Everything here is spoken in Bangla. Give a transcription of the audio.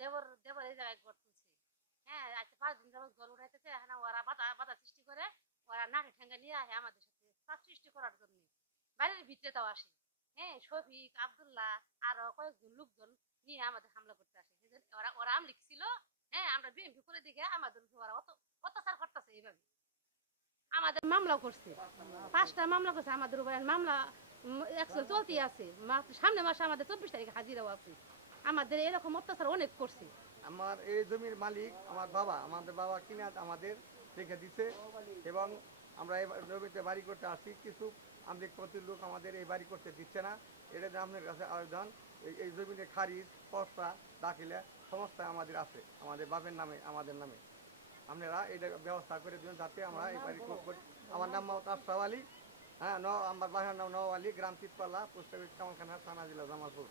দেবর দেবর এই জায়গায় ঘর তুলছে। হ্যাঁ, আজকে 5 দিন যাবত ঘর উঠাইতেছে। এখন ওরা বাধা বাধা সৃষ্টি করে, ওরা নাটে ঠেঙ্গা নিয়ে আসে আমাদের সাথে চাপ সৃষ্টি করার জন্য। বাড়ির ভিতরে তাও আসে। হ্যাঁ, শফিক, আব্দুল্লাহ আরো কয়েকজন লোকজন নিয়ে আমাদের হামলা করতে আসে। সেজন্য ওরা ওরা আমলিক ছিল। হ্যাঁ, আমরা বিএনপি করে দিকে আমাদের উপর ওরা অত্যাচার করতেছে এইভাবে। আমাদের মামলা করছে, 5টা মামলা করছে আমাদের উপর। মামলা অ্যাকচুয়াল চলতেই আছে। সামনে মাসে আমাদের 24 তারিখে হাজিরাও আছে। আমাদের এরকম অত্যাচার অনেক করছে। আমার এই জমির মালিক আমার বাবা, আমাদের বাবা কিনে আমাদের রেখে দিছে এবং আমরা এই জমিতে বাড়ি করতে আসছি। কিছু আমলিক প্রতির লোক আমাদের এই বাড়ি করতে দিচ্ছে না। এটা যে আপনার কাছে আবেদন, এই জমিতে খারিজ পস্তা দাখিলা সমস্ত আমাদের আছে, আমাদের বাপের নামে, আমাদের নামে। আপনারা এটা ব্যবস্থা করে দিন যাতে আমরা এই বাড়ি করি। আমার নাম মোহাম্মদ আশরাফ আলী। হ্যাঁ, আমার বাসার নাম নওয়াব আলী, গ্রাম চিতপাল্লা, পোস্ট অফিস কামালখানা, থানা, জেলা জামালপুর।